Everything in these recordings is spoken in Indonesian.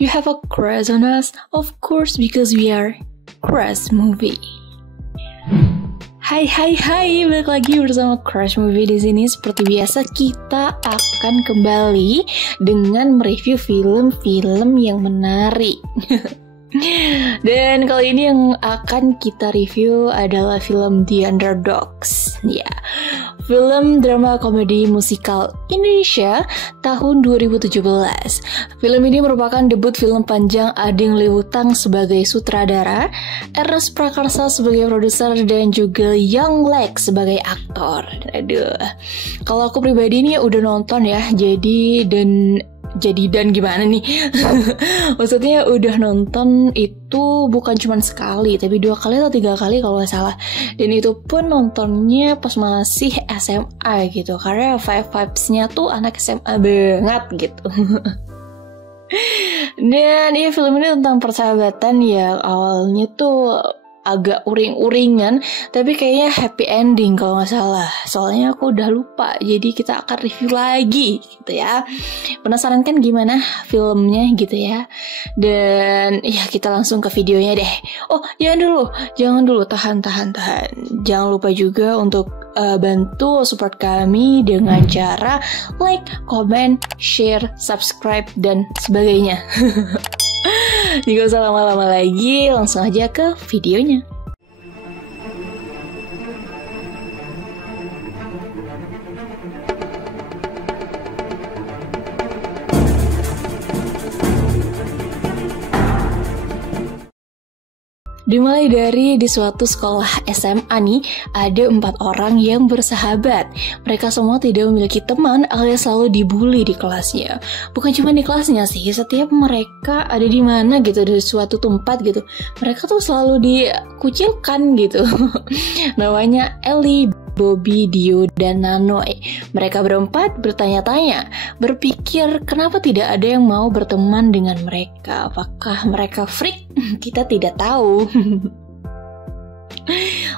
You have a crush on us? Of course, because we are Crush Movie. Hai, balik lagi bersama Crush Movie di sini. Seperti biasa, kita akan kembali dengan mereview film-film yang menarik. Dan kali ini yang akan kita review adalah film The Underdogs. Ya, film drama komedi musikal Indonesia tahun 2017. Film ini merupakan debut film panjang Ading Liwutang sebagai sutradara, Ernest Prakarsa sebagai produser, dan juga Young Lex sebagai aktor. Aduh, kalau aku pribadi ini udah nonton ya, dan gimana nih? Maksudnya udah nonton itu bukan cuma sekali, tapi 2 kali atau 3 kali kalau nggak salah. Dan itu pun nontonnya pas masih SMA gitu, karena vibes-nya tuh anak SMA banget gitu. Dan ya, film ini tentang persahabatan ya, awalnya tuh agak uring-uringan, tapi kayaknya happy ending kalau nggak salah. Soalnya aku udah lupa, jadi kita akan review lagi gitu ya. Penasaran kan gimana filmnya gitu ya? Dan ya, kita langsung ke videonya deh. Oh, jangan dulu, tahan. Jangan lupa juga untuk bantu support kami dengan cara like, comment, share, subscribe, dan sebagainya. Jika usah lama-lama lagi, langsung aja ke videonya. Dimulai dari di suatu sekolah SMA nih, ada 4 orang yang bersahabat. Mereka semua tidak memiliki teman alias selalu dibully di kelasnya. Bukan cuma di kelasnya sih, setiap mereka ada di mana gitu, di suatu tempat gitu, mereka tuh selalu dikucilkan gitu. Namanya Ellie, Bobby, Dio, dan Nanoy. Mereka berempat bertanya-tanya, berpikir kenapa tidak ada yang mau berteman dengan mereka. Apakah mereka freak? Kita tidak tahu.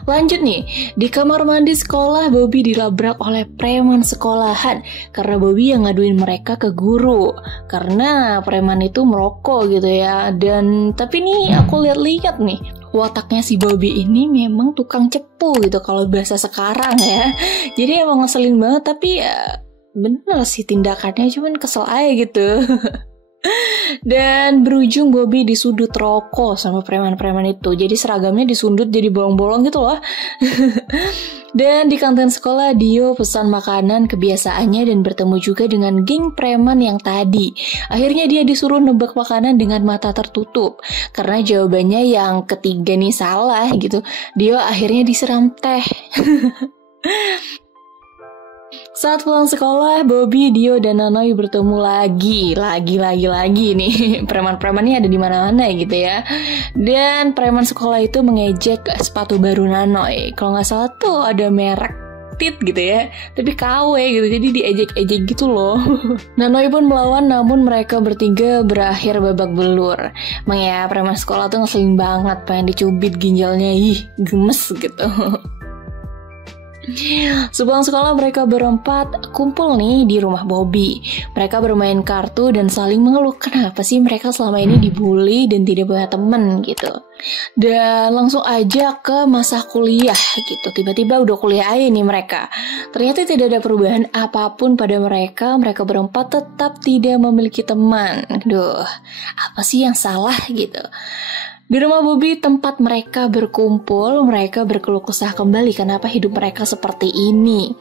Lanjut nih, di kamar mandi sekolah Bobby dilabrak oleh preman sekolahan karena Bobby yang ngaduin mereka ke guru karena preman itu merokok gitu ya. Dan tapi nih aku lihat-lihat nih, wataknya si Bobby ini memang tukang cepu gitu kalau bahasa sekarang ya. Jadi emang ngeselin banget, tapi ya bener sih tindakannya, cuman kesel aja gitu. Dan berujung Bobby disundut rokok sama preman-preman itu. Jadi seragamnya disundut jadi bolong-bolong gitu loh. Dan di kantin sekolah Dio pesan makanan kebiasaannya dan bertemu juga dengan geng preman yang tadi. Akhirnya dia disuruh nebak makanan dengan mata tertutup. Karena jawabannya yang ketiga nih salah gitu, Dio akhirnya disiram teh. Saat pulang sekolah, Bobby, Dio, dan Nanoy bertemu lagi nih. Preman-premannya ada di mana-mana gitu ya. Dan preman sekolah itu mengejek sepatu baru Nanoy. Kalau nggak salah tuh ada merek tit gitu ya, tapi KW gitu, jadi diejek-ejek gitu loh. Nanoy pun melawan, namun mereka bertiga berakhir babak belur. Emang ya, preman sekolah tuh ngeselin banget, pengen dicubit ginjalnya, gemes gitu. Sepulang sekolah mereka berempat kumpul nih di rumah Bobby. Mereka bermain kartu dan saling mengeluh kenapa sih mereka selama ini dibully dan tidak punya temen gitu. Dan langsung aja ke masa kuliah gitu. Tiba-tiba udah kuliah aja nih mereka. Ternyata tidak ada perubahan apapun pada mereka. Mereka berempat tetap tidak memiliki teman. Duh, apa sih yang salah gitu. Di rumah Bobby, tempat mereka berkumpul, mereka berkeluh kesah kembali kenapa hidup mereka seperti ini.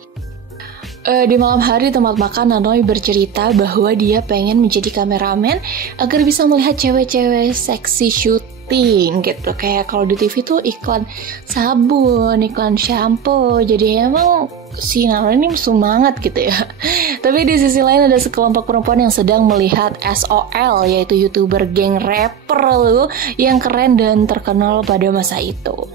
Di malam hari tempat makan, Nanoy bercerita bahwa dia pengen menjadi kameramen agar bisa melihat cewek-cewek seksi syuting gitu. Kayak kalau di TV tuh iklan sabun, iklan shampoo. Jadi emang si Nanoy ini semangat gitu ya. Tapi di sisi lain ada sekelompok perempuan yang sedang melihat SOL, yaitu YouTuber geng rapper yang keren dan terkenal pada masa itu.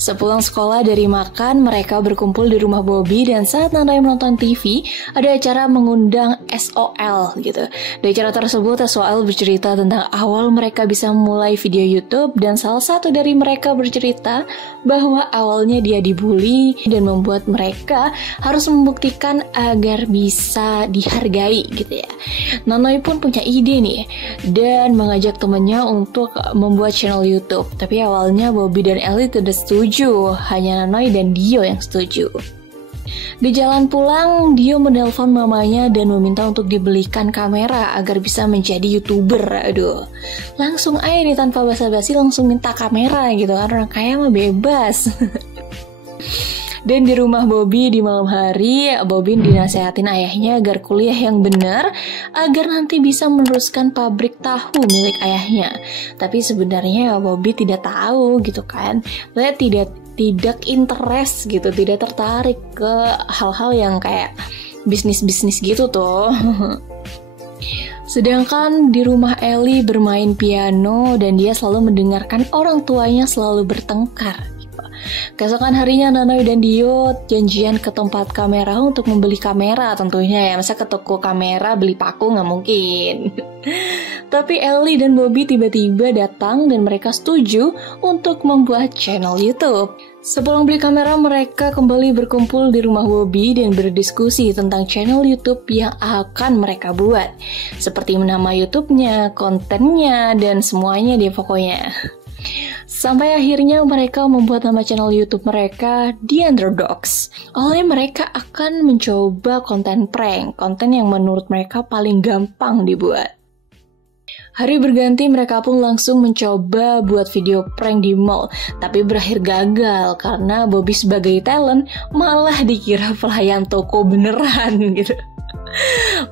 Sepulang sekolah dari makan, mereka berkumpul di rumah Bobby dan saat Nanoy menonton TV, ada acara mengundang SOL gitu. Di acara tersebut, SOL bercerita tentang awal mereka bisa memulai video YouTube dan salah satu dari mereka bercerita bahwa awalnya dia dibully dan membuat mereka harus membuktikan agar bisa dihargai gitu ya. Nanoy pun punya ide nih dan mengajak temannya untuk membuat channel YouTube. Tapi awalnya Bobby dan Ellie tidak setuju, hanya Nanoy dan Dio yang setuju. Di jalan pulang, Dio menelpon mamanya dan meminta untuk dibelikan kamera agar bisa menjadi YouTuber. Aduh, langsung aja nih tanpa basa-basi langsung minta kamera gitu kan, orang kaya mah bebas. Dan di rumah Bobby di malam hari, Bobby dinasehatin ayahnya agar kuliah yang benar agar nanti bisa meneruskan pabrik tahu milik ayahnya. Tapi sebenarnya Bobby tidak tahu gitu kan. Dia tidak interest gitu, tidak tertarik ke hal-hal yang kayak bisnis-bisnis gitu tuh. Sedangkan di rumah Ellie bermain piano dan dia selalu mendengarkan orang tuanya selalu bertengkar. Keesokan harinya Nanoy dan Dio janjian ke tempat kamera untuk membeli kamera tentunya ya. Masa ke toko kamera beli paku nggak mungkin. Tapi Ellie dan Bobby tiba-tiba datang dan mereka setuju untuk membuat channel YouTube. Sebelum beli kamera, mereka kembali berkumpul di rumah Bobby dan berdiskusi tentang channel YouTube yang akan mereka buat. Seperti nama YouTube-nya, kontennya, dan semuanya deh pokoknya. Sampai akhirnya mereka membuat nama channel YouTube mereka The Underdogs. Oleh mereka akan mencoba konten prank, konten yang menurut mereka paling gampang dibuat. Hari berganti mereka pun langsung mencoba buat video prank di mall, tapi berakhir gagal karena Bobby sebagai talent malah dikira pelayan toko beneran gitu.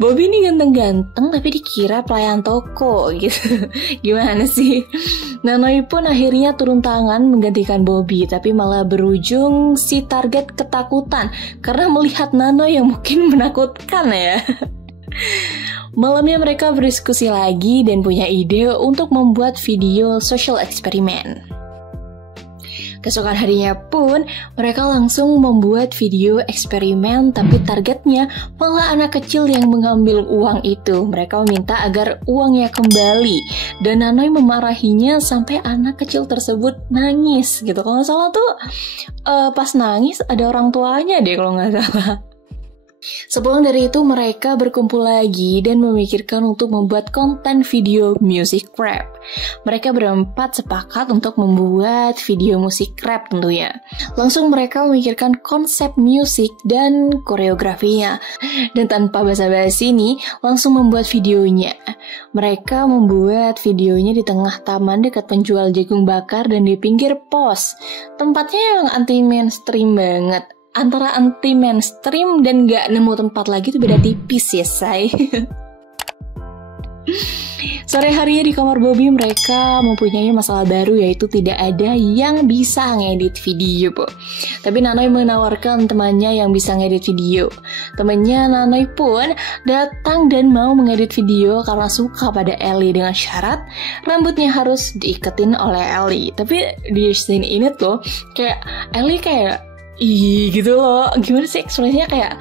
Bobby ini ganteng-ganteng tapi dikira pelayan toko gitu. Gimana sih? Nanoy pun akhirnya turun tangan menggantikan Bobby, tapi malah berujung si target ketakutan karena melihat Nanoy yang mungkin menakutkan ya. Malamnya mereka berdiskusi lagi dan punya ide untuk membuat video social eksperimen. Keesokan harinya pun mereka langsung membuat video eksperimen, tapi targetnya malah anak kecil yang mengambil uang itu. Mereka meminta agar uangnya kembali dan Nanoy memarahinya sampai anak kecil tersebut nangis gitu. Kalau nggak salah tuh pas nangis ada orang tuanya deh kalau nggak salah. Sepulang dari itu mereka berkumpul lagi dan memikirkan untuk membuat konten video music rap. Mereka berempat sepakat untuk membuat video musik rap tentunya. Langsung mereka memikirkan konsep musik dan koreografinya. Dan tanpa basa-basi nih, langsung membuat videonya. Mereka membuat videonya di tengah taman dekat penjual jagung bakar dan di pinggir pos. Tempatnya yang anti mainstream banget. Antara anti mainstream dan gak nemu tempat lagi tuh beda tipis ya say. Sore harinya di kamar Bobby mereka mempunyai masalah baru, yaitu tidak ada yang bisa ngedit video po. Tapi Nanoy menawarkan temannya yang bisa ngedit video. Temannya Nanoy pun datang dan mau mengedit video karena suka pada Ellie dengan syarat rambutnya harus diiketin oleh Ellie. Tapi di scene ini tuh kayak Ellie kayak gitu loh, gimana sih ekspresinya kayak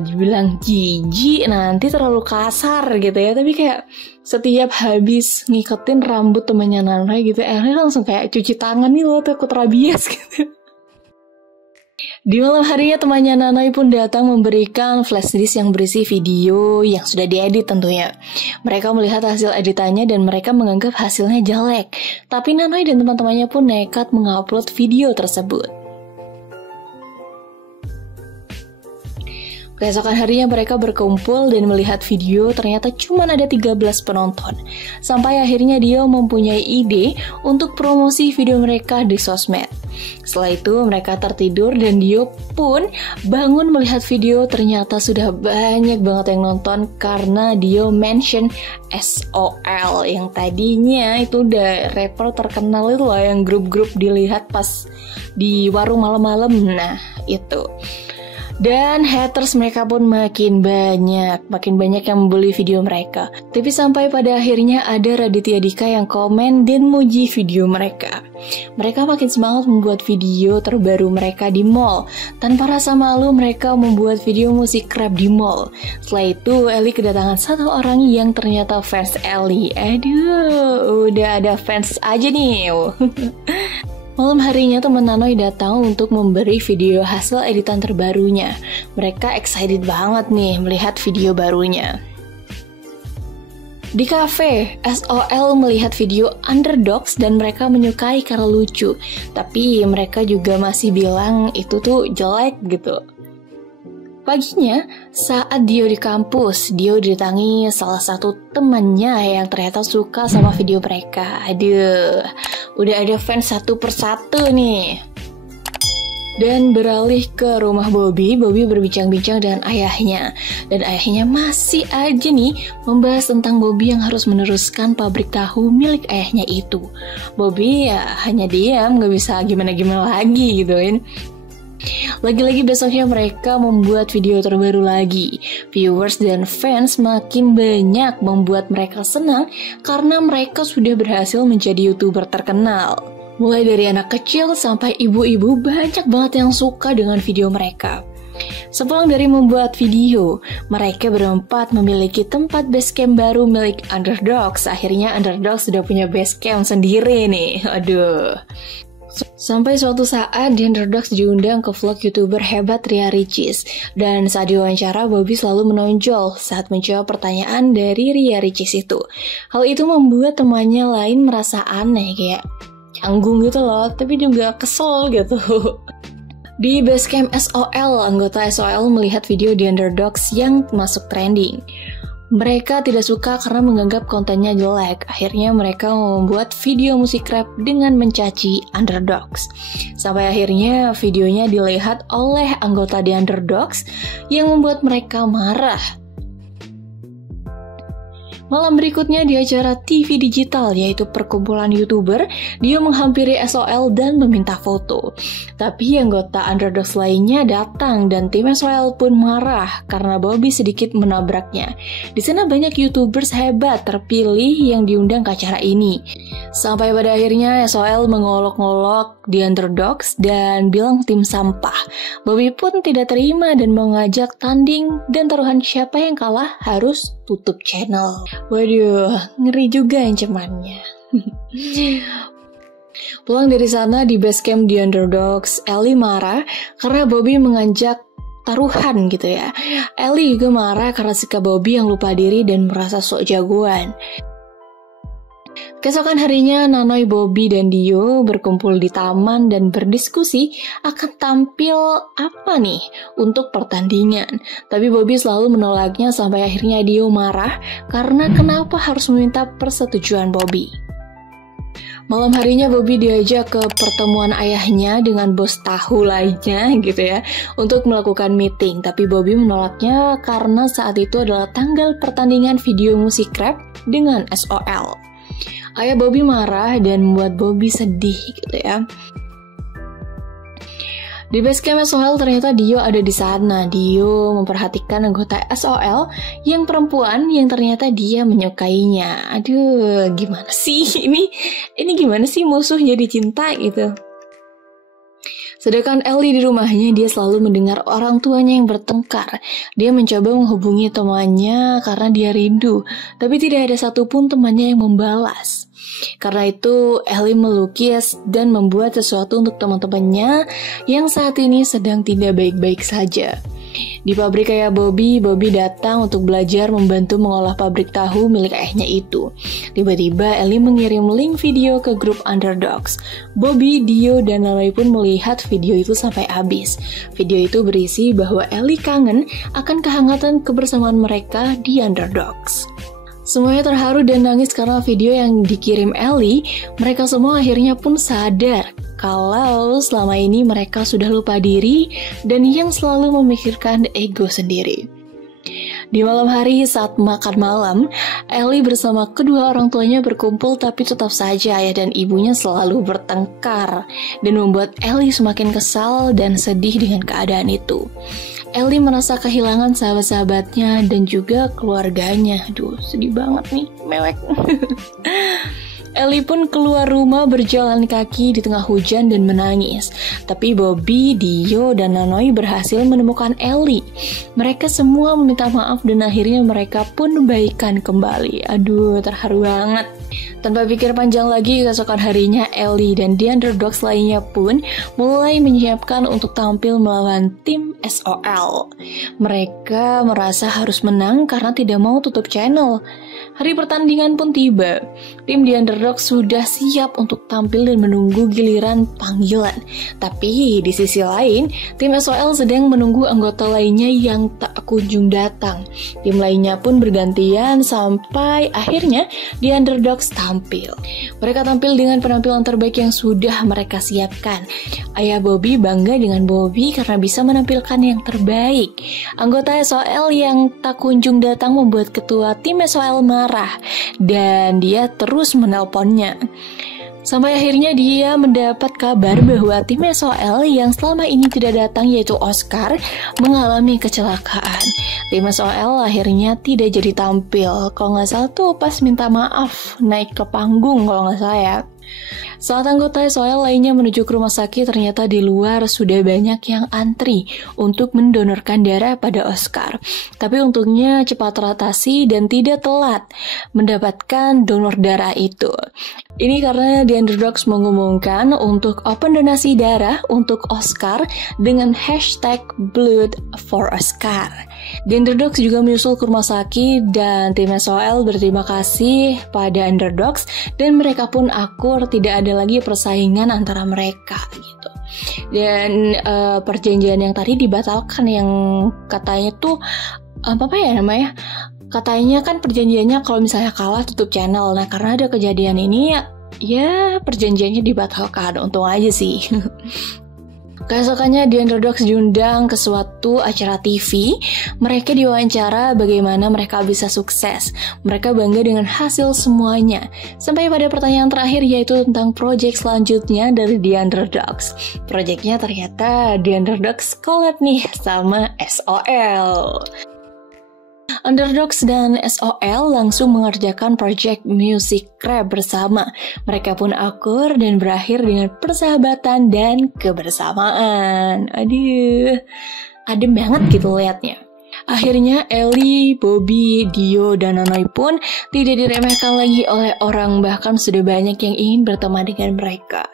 dibilang jijik nanti terlalu kasar gitu ya, tapi kayak setiap habis ngiketin rambut temannya Nanoy gitu, Ellie langsung kayak cuci tangan nih loh, takut rabies gitu. Di malam harinya temannya Nanoy pun datang memberikan flash disk yang berisi video yang sudah diedit tentunya. Mereka melihat hasil editannya dan mereka menganggap hasilnya jelek, tapi Nanoy dan teman-temannya pun nekat mengupload video tersebut. Keesokan harinya mereka berkumpul dan melihat video, ternyata cuma ada 13 penonton. Sampai akhirnya Dio mempunyai ide untuk promosi video mereka di sosmed. Setelah itu mereka tertidur dan Dio pun bangun melihat video, ternyata sudah banyak banget yang nonton karena Dio mention SOL yang tadinya itu udah rapper terkenal itu loh, yang grup-grup dilihat pas di warung malam-malam. Nah itu. Dan haters mereka pun makin banyak yang membuli video mereka. Tapi sampai pada akhirnya ada Raditya Dika yang komen dan muji video mereka. Mereka makin semangat membuat video terbaru mereka di mall. Tanpa rasa malu mereka membuat video musik rap di mall. Setelah itu Ellie kedatangan satu orang yang ternyata fans Ellie. Aduh, udah ada fans aja nih. Malam harinya teman Nanoy datang untuk memberi video hasil editan terbarunya. Mereka excited banget nih melihat video barunya. Di kafe, SOL melihat video Underdogs dan mereka menyukai karena lucu. Tapi mereka juga masih bilang itu tuh jelek gitu. Paginya, saat Dio di kampus, Dio didatangi salah satu temannya yang ternyata suka sama video mereka. Aduh, udah ada fans satu persatu nih. Dan beralih ke rumah Bobby berbincang-bincang dengan ayahnya. Dan ayahnya masih aja nih membahas tentang Bobby yang harus meneruskan pabrik tahu milik ayahnya itu. Bobby ya hanya diam, gak bisa gimana-gimana lagi gitu kan. Lagi-lagi besoknya mereka membuat video terbaru lagi. Viewers dan fans makin banyak membuat mereka senang karena mereka sudah berhasil menjadi YouTuber terkenal. Mulai dari anak kecil sampai ibu-ibu banyak banget yang suka dengan video mereka. Sepulang dari membuat video, mereka berempat memiliki tempat basecamp baru milik Underdogs. Akhirnya Underdogs sudah punya basecamp sendiri nih. Aduh. Sampai suatu saat The Underdogs diundang ke vlog YouTuber hebat Ria Ricis. Dan saat diwawancara Bobby selalu menonjol saat menjawab pertanyaan dari Ria Ricis itu. Hal itu membuat temannya lain merasa aneh, kayak canggung gitu loh, tapi juga kesel gitu. Di basecamp SOL, anggota SOL melihat video The Underdogs yang masuk trending. Mereka tidak suka karena menganggap kontennya jelek. Akhirnya mereka membuat video musik rap dengan mencaci Underdogs. Sampai akhirnya videonya dilihat oleh anggota The Underdogs yang membuat mereka marah. Malam berikutnya di acara TV digital yaitu perkumpulan YouTuber, dia menghampiri SOL dan meminta foto. Tapi anggota Underdogs lainnya datang dan tim SOL pun marah karena Bobby sedikit menabraknya. Di sana banyak YouTubers hebat terpilih yang diundang ke acara ini. Sampai pada akhirnya SOL mengolok-ngolok The Underdogs dan bilang tim sampah. Bobby pun tidak terima dan mengajak tanding dan taruhan siapa yang kalah harus tutup channel. Waduh, ngeri juga ancamannya. Pulang dari sana di basecamp The Underdogs, Ellie marah karena Bobby mengajak taruhan gitu ya. Ellie juga marah karena sikap Bobby yang lupa diri dan merasa sok jagoan. Keesokan harinya, Nanoy, Bobby, dan Dio berkumpul di taman dan berdiskusi akan tampil apa nih untuk pertandingan. Tapi Bobby selalu menolaknya sampai akhirnya Dio marah karena kenapa harus meminta persetujuan Bobby. Malam harinya Bobby diajak ke pertemuan ayahnya dengan bos tahu lainnya gitu ya untuk melakukan meeting. Tapi Bobby menolaknya karena saat itu adalah tanggal pertandingan video musik rap dengan SOL. Ayah Bobby marah dan membuat Bobby sedih gitu ya. Di basecamp SOL ternyata Dio ada di sana. Dio memperhatikan anggota SOL yang perempuan yang ternyata dia menyukainya. Aduh, gimana sih ini gimana sih musuh jadi cinta gitu. Sedangkan Ellie di rumahnya, dia selalu mendengar orang tuanya yang bertengkar. Dia mencoba menghubungi temannya karena dia rindu, tapi tidak ada satupun temannya yang membalas. Karena itu, Ellie melukis dan membuat sesuatu untuk teman-temannya yang saat ini sedang tidak baik-baik saja. Di pabrik ayah Bobby datang untuk belajar membantu mengolah pabrik tahu milik ayahnya itu. Tiba-tiba Ellie mengirim link video ke grup Underdogs. Bobby, Dio, dan Nanoy pun melihat video itu sampai habis. Video itu berisi bahwa Ellie kangen akan kehangatan kebersamaan mereka di Underdogs. Semuanya terharu dan nangis karena video yang dikirim Ellie. Mereka semua akhirnya pun sadar kalau selama ini mereka sudah lupa diri dan yang selalu memikirkan ego sendiri. Di malam hari saat makan malam, Ellie bersama kedua orang tuanya berkumpul, tapi tetap saja ayah dan ibunya selalu bertengkar dan membuat Ellie semakin kesal dan sedih dengan keadaan itu. Ellie merasa kehilangan sahabat-sahabatnya dan juga keluarganya. Aduh, sedih banget nih, mewek. Ellie pun keluar rumah berjalan kaki di tengah hujan dan menangis. Tapi Bobby, Dio, dan Nanoi berhasil menemukan Ellie. Mereka semua meminta maaf dan akhirnya mereka pun baikan kembali. Aduh, terharu banget. Tanpa pikir panjang lagi, keesokan harinya Ellie dan The Underdogs lainnya pun mulai menyiapkan untuk tampil melawan tim SOL. Mereka merasa harus menang karena tidak mau tutup channel. Hari pertandingan pun tiba. Tim The Underdogs sudah siap untuk tampil dan menunggu giliran panggilan. Tapi di sisi lain, tim SOL sedang menunggu anggota lainnya yang tak kunjung datang. Tim lainnya pun bergantian sampai akhirnya The Underdogs tampil. Mereka tampil dengan penampilan terbaik yang sudah mereka siapkan. Ayah Bobby bangga dengan Bobby karena bisa menampilkan yang terbaik. Anggota SOL yang tak kunjung datang membuat ketua tim SOL marah dan dia terus menelponnya. Sampai akhirnya dia mendapat kabar bahwa tim SOL yang selama ini tidak datang, yaitu Oscar, mengalami kecelakaan. Tim SOL akhirnya tidak jadi tampil. Kalau nggak salah tuh pas minta maaf naik ke panggung kalau nggak salah ya. Saat anggota SOL lainnya menuju ke rumah sakit, ternyata di luar sudah banyak yang antri untuk mendonorkan darah pada Oscar. Tapi untungnya cepat teratasi dan tidak telat mendapatkan donor darah itu. Ini karena The Underdogs mengumumkan untuk open donasi darah untuk Oscar dengan hashtag Blood for Oscar. The Underdogs juga menyusul ke rumah sakit dan tim SOL berterima kasih pada Underdogs dan mereka pun akur, tidak ada lagi persaingan antara mereka gitu. Dan perjanjian yang tadi dibatalkan yang katanya tuh apa ya namanya? Katanya kan perjanjiannya kalau misalnya kalah tutup channel. Nah karena ada kejadian ini ya perjanjiannya dibatalkan. Untung aja sih. Keesokannya The Underdogs diundang ke suatu acara TV. Mereka diwawancara bagaimana mereka bisa sukses. Mereka bangga dengan hasil semuanya. Sampai pada pertanyaan terakhir, yaitu tentang project selanjutnya dari The Underdogs. Projectnya ternyata The Underdogs collab nih sama SOL. Underdogs dan SOL langsung mengerjakan project music rap bersama. Mereka pun akur dan berakhir dengan persahabatan dan kebersamaan. Aduh, adem banget gitu liatnya. Akhirnya Ellie, Bobby, Dio, dan Nanoi pun tidak diremehkan lagi oleh orang, bahkan sudah banyak yang ingin berteman dengan mereka.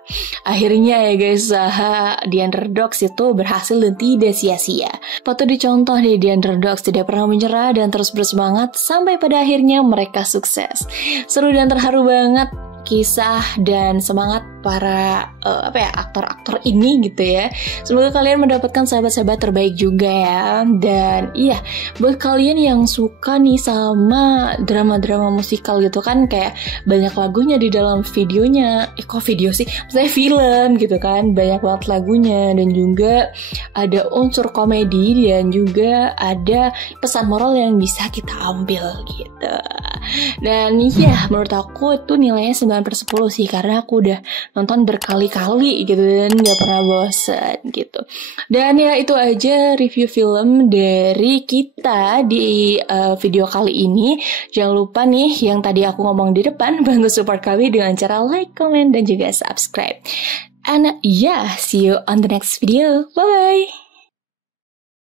Akhirnya ya guys, The Underdogs itu berhasil dan tidak sia-sia. Patut dicontoh nih, The Underdogs tidak pernah menyerah dan terus bersemangat sampai pada akhirnya mereka sukses. Seru dan terharu banget kisah dan semangat para aktor-aktor ini gitu ya. Semoga kalian mendapatkan sahabat-sahabat terbaik juga ya. Dan iya, buat kalian yang suka nih sama drama-drama musikal gitu kan, kayak banyak lagunya di dalam videonya. Kok video sih? Maksudnya film gitu kan, banyak banget lagunya dan juga ada unsur komedi dan juga ada pesan moral yang bisa kita ambil gitu. Dan iya, menurut aku itu nilainya 9/10 sih, karena aku udah nonton berkali-kali gitu dan gak pernah bosan gitu. Dan ya itu aja review film dari kita di video kali ini. Jangan lupa nih yang tadi aku ngomong di depan, bantu support kami dengan cara like, comment, dan juga subscribe. And yeah, see you on the next video. Bye-bye!